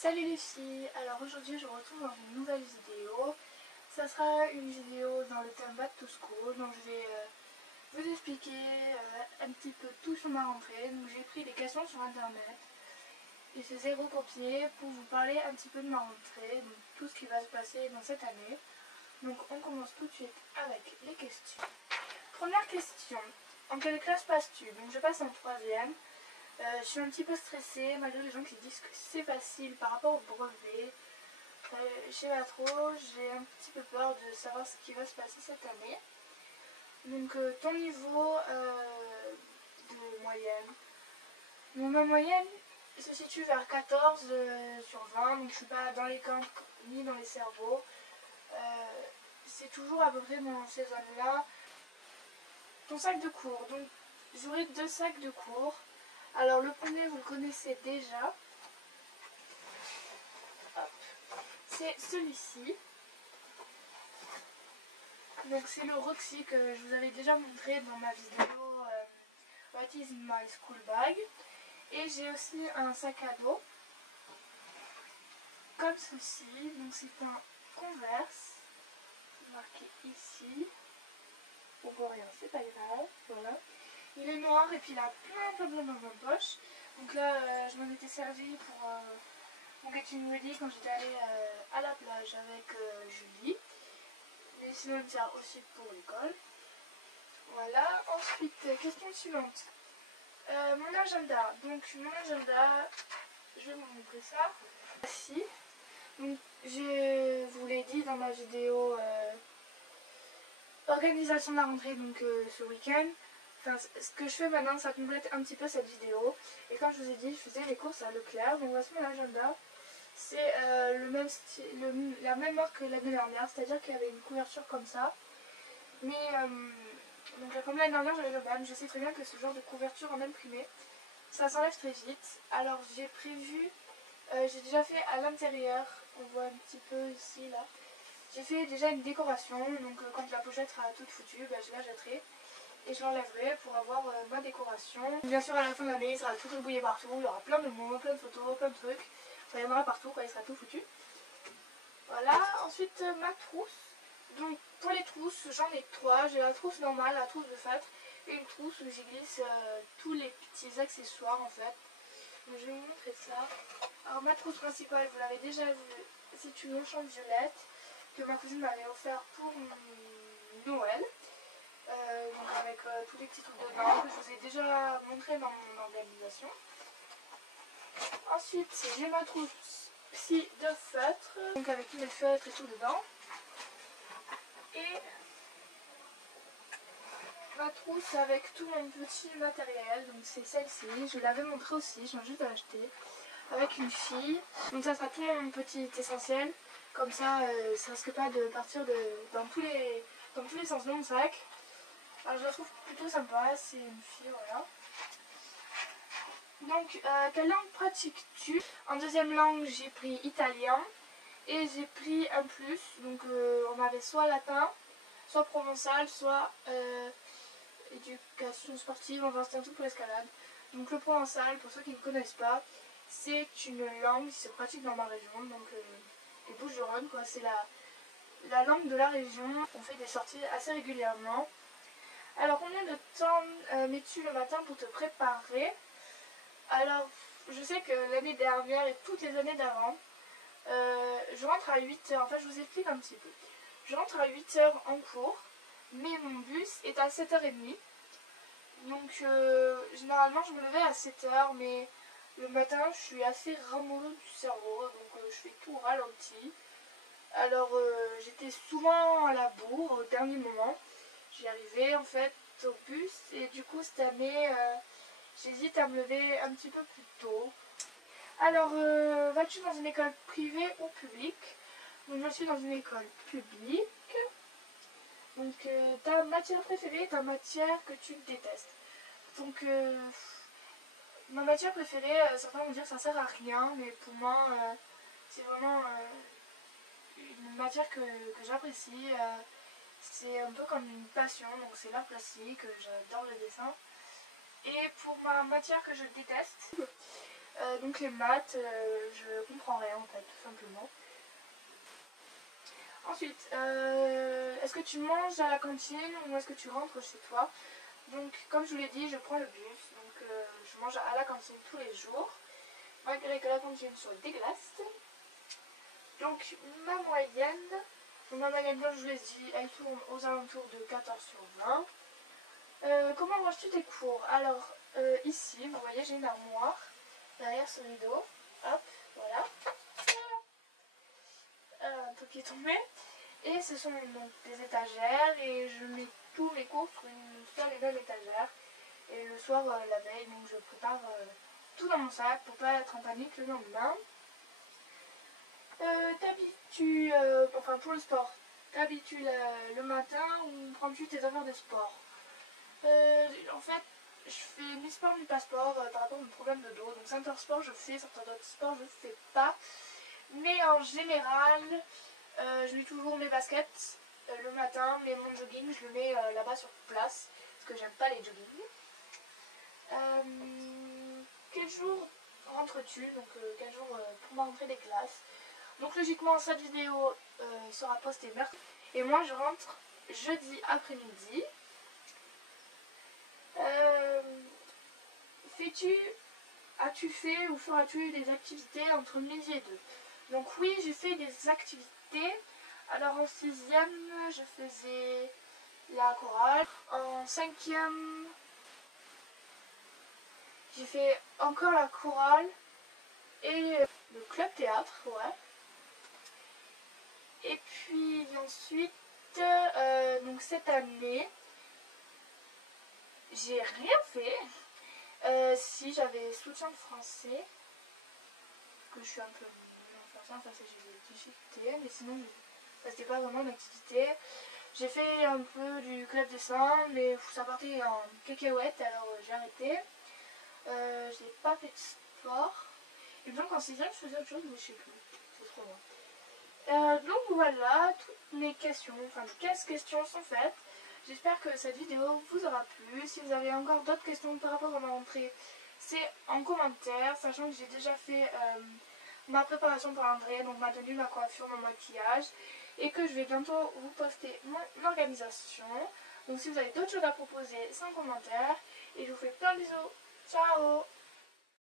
Salut les filles, alors aujourd'hui je vous retrouve dans une nouvelle vidéo. Ça sera une vidéo dans le thème Back to School, donc je vais vous expliquer un petit peu tout sur ma rentrée. Donc j'ai pris des questions sur internet et je les ai recopiées pour vous parler un petit peu de ma rentrée, donc tout ce qui va se passer dans cette année. Donc on commence tout de suite avec les questions. Première question, en quelle classe passes-tu? Donc je passe en troisième. Je suis un petit peu stressée malgré les gens qui disent que c'est facile par rapport au brevet. Je sais pas trop, j'ai un petit peu peur de savoir ce qui va se passer cette année. Donc ton niveau de moyenne. Donc, ma moyenne se situe vers 14 sur 20, donc je suis pas dans les camps ni dans les cerveaux. C'est toujours à peu près dans ces zones-là. Ton sac de cours, donc j'aurai 2 sacs de cours. Alors le premier vous le connaissez déjà, c'est celui-ci. Donc c'est le Roxy que je vous avais déjà montré dans ma vidéo What is in my school bag. Et j'ai aussi un sac à dos, comme ceci. Donc c'est un Converse, marqué ici. On voit rien, c'est pas grave, voilà. Il est noir et puis il a plein de poches. Donc là je m'en étais servi pour mon getting ready quand j'étais allée à la plage avec Julie. Mais sinon il sert aussi pour l'école. Voilà, ensuite question suivante. Mon agenda. Donc mon agenda, je vais vous montrer ça. Voici. Donc je vous l'ai dit dans ma vidéo organisation de la rentrée, donc ce week-end. Enfin, ce que je fais maintenant, ça complète un petit peu cette vidéo. Et comme je vous ai dit, je faisais les courses à Leclerc. Donc voici mon agenda. C'est la même marque que l'année dernière, c'est-à-dire qu'il y avait une couverture comme ça. Mais donc comme l'année dernière j'avais le même, je sais très bien que ce genre de couverture en imprimé, ça s'enlève très vite. Alors j'ai prévu, j'ai déjà fait à l'intérieur, on voit un petit peu ici là. J'ai fait déjà une décoration, donc quand la pochette sera toute foutue, je la jetterai et je l'enlèverai pour avoir ma décoration. Bien sûr à la fin de l'année il sera tout embrouillé partout, il y aura plein de mots, plein de photos, plein de trucs. Ça viendra partout quand il sera tout foutu. Voilà, ensuite ma trousse. Donc pour les trousses j'en ai 3, j'ai la trousse normale, la trousse de feutre et une trousse où j'y glisse tous les petits accessoires en fait. Donc je vais vous montrer ça. Alors ma trousse principale, vous l'avez déjà vu, c'est une Auchan violette que ma cousine m'avait offert pour Noël. Donc avec tous les petits trucs dedans que je vous ai déjà montré dans mon organisation. Ensuite j'ai ma trousse psy de feutre, donc avec tous mes feutres et tout dedans. Et ma trousse avec tout mon petit matériel, donc c'est celle-ci, je l'avais montré aussi, je viens juste de l'acheter, avec une fille. Donc ça sera tout mon petit essentiel, comme ça ça risque pas de partir dans tous les sens de mon sac. Alors je la trouve plutôt sympa, c'est une fille, voilà. Donc quelle langue pratiques-tu? En deuxième langue j'ai pris italien et j'ai pris un plus, donc on avait soit latin, soit provençal, soit éducation sportive, enfin c'était un truc pour l'escalade. Donc le provençal, pour ceux qui ne connaissent pas, c'est une langue qui se pratique dans ma région, donc les Bouches-du-Rhône, quoi. C'est la langue de la région. On fait des sorties assez régulièrement. Alors combien de temps mets-tu le matin pour te préparer? Alors je sais que l'année dernière et toutes les années d'avant, je rentre à 8 h, en fait je vous explique un petit peu. Je rentre à 8 h en cours, mais mon bus est à 7 h 30. Donc généralement je me levais à 7 h, mais le matin je suis assez ramollo du cerveau, donc je fais tout au ralenti. Alors j'étais souvent à la bourre au dernier moment. J'y arrivais en fait au bus et du coup cette année j'hésite à me lever un petit peu plus tôt. Alors vas-tu dans une école privée ou publique? Donc je suis dans une école publique. Donc ta matière préférée est ta matière que tu détestes. Donc ma matière préférée, certains vont dire que ça sert à rien, mais pour moi c'est vraiment une matière que j'apprécie. C'est un peu comme une passion, donc c'est l'art plastique, j'adore le dessin. Et pour ma matière que je déteste, donc les maths, je comprends rien. Ensuite, est-ce que tu manges à la cantine ou est-ce que tu rentres chez toi? Donc comme je vous l'ai dit, je prends le bus, donc je mange à la cantine tous les jours, malgré que la cantine soit dégueulasse. Donc ma moyenne comme je vous l'ai dit, elle tourne aux alentours de 14 sur 20. Comment ranges-tu tes cours? Alors ici, vous voyez, j'ai une armoire derrière ce rideau. Hop, voilà. Un peu qui est tombé. Et ce sont donc des étagères et je mets tous mes cours sur une seule et même étagère. Et le soir, la veille, donc je prépare tout dans mon sac pour pas être en panique le lendemain. T'habitues, enfin pour le sport, t'habitues le matin ou prends-tu tes affaires de sport? En fait, je fais mi-sport, mi-pas-sport par rapport à mon problème de dos. Donc certains sports je fais, certains autres sports je fais pas. Mais en général, je mets toujours mes baskets le matin, mais mon jogging je le mets là-bas sur place parce que j'aime pas les joggings. Quel jour rentres-tu? Donc quel jour pour ma rentrée des classes? Donc logiquement cette vidéo sera postée mercredi. Et moi je rentre jeudi après-midi. As-tu fait ou feras-tu des activités entre midi et 2? Donc oui, j'ai fait des activités. Alors en 6e, je faisais la chorale. En 5e, j'ai fait encore la chorale et le club théâtre, ouais. Et puis ensuite, donc cette année, j'ai rien fait. Si j'avais soutien de français, que je suis un peu nulle en français, enfin j'ai des difficultés, mais sinon ça c'était pas vraiment une activité. J'ai fait un peu du club dessin, mais ça partait en cacahuète, alors j'ai arrêté. J'ai pas fait de sport. Et donc en 6ème je faisais autre chose, mais je sais plus, c'est trop loin. Donc voilà, toutes mes questions, enfin 15 questions sont faites. J'espère que cette vidéo vous aura plu. Si vous avez encore d'autres questions par rapport à ma rentrée, c'est en commentaire, sachant que j'ai déjà fait ma préparation pour la rentrée, donc ma tenue, ma coiffure, mon maquillage, et que je vais bientôt vous poster mon organisation. Donc si vous avez d'autres choses à proposer, c'est en commentaire, et je vous fais plein de bisous. Ciao!